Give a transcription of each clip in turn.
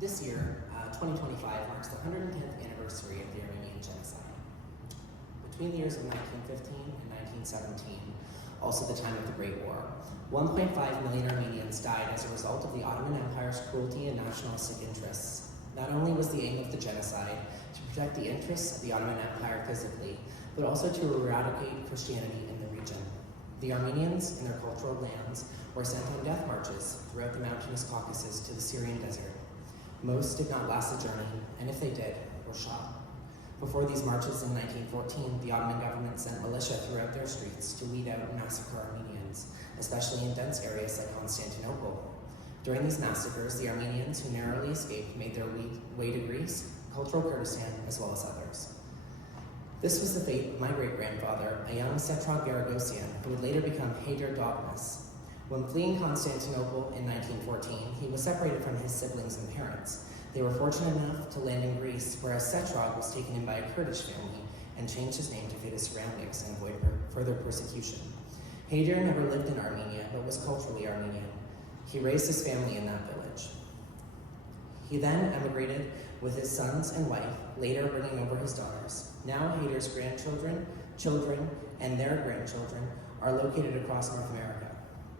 This year, 2025, marks the 110th anniversary of the Armenian Genocide. Between the years of 1915 and 1917, also the time of the Great War, 1.5 million Armenians died as a result of the Ottoman Empire's cruelty and nationalistic interests. Not only was the aim of the genocide to protect the interests of the Ottoman Empire physically, but also to eradicate Christianity in the region. The Armenians, in their cultural lands, were sent on death marches throughout the mountainous Caucuses to the Syrian desert. Most did not last the journey, and if they did, were shot. Before these marches in 1914, the Ottoman government sent militia throughout their streets to weed out and massacre Armenians, especially in dense areas like Constantinople. During these massacres, the Armenians who narrowly escaped made their way to Greece, cultural Kurdistan, as well as others. This was the fate of my great-grandfather, a young Setrag Geragosian, who would later become Hadir Dogmus. When fleeing Constantinople in 1914, he was separated from his siblings and parents. They were fortunate enough to land in Greece, whereas Setrag was taken in by a Kurdish family and changed his name to fit his surroundings and avoid further persecution. Haydar never lived in Armenia, but was culturally Armenian. He raised his family in that village. He then emigrated with his sons and wife, later bringing over his daughters. Now Haydar's grandchildren, children, and their grandchildren are located across North America.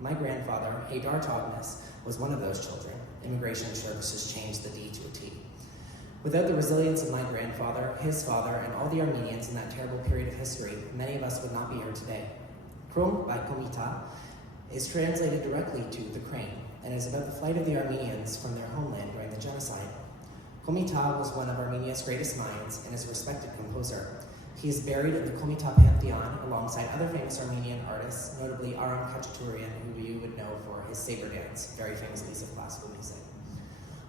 My grandfather, Haydar Togmus, was one of those children. Immigration services changed the D to a T. Without the resilience of my grandfather, his father, and all the Armenians in that terrible period of history, many of us would not be here today. Krunk by Komita is translated directly to the crane, and is about the flight of the Armenians from their homeland during the genocide. Komita was one of Armenia's greatest minds and is a respected composer. He is buried in the Komitas Pantheon alongside other famous Armenian artists, notably Aram Khachaturian, who you would know for his saber dance, very famous piece of classical music.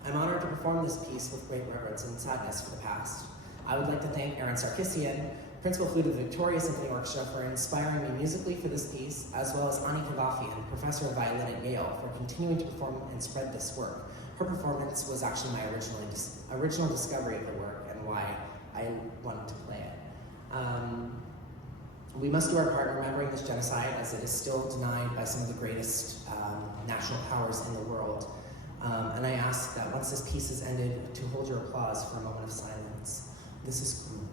I'm honored to perform this piece with great reverence and sadness for the past. I would like to thank Arin Sarkissian, Principal Flute of the Victoria Symphony Orchestra, for inspiring me musically for this piece, as well as Ani Kavafian, Professor of Violin at Yale, for continuing to perform and spread this work. Her performance was actually my original discovery of the work and why I wanted to play it. We must do our part in remembering this genocide, as it is still denied by some of the greatest national powers in the world. And I ask that once this piece is ended, to hold your applause for a moment of silence. This is Krunk.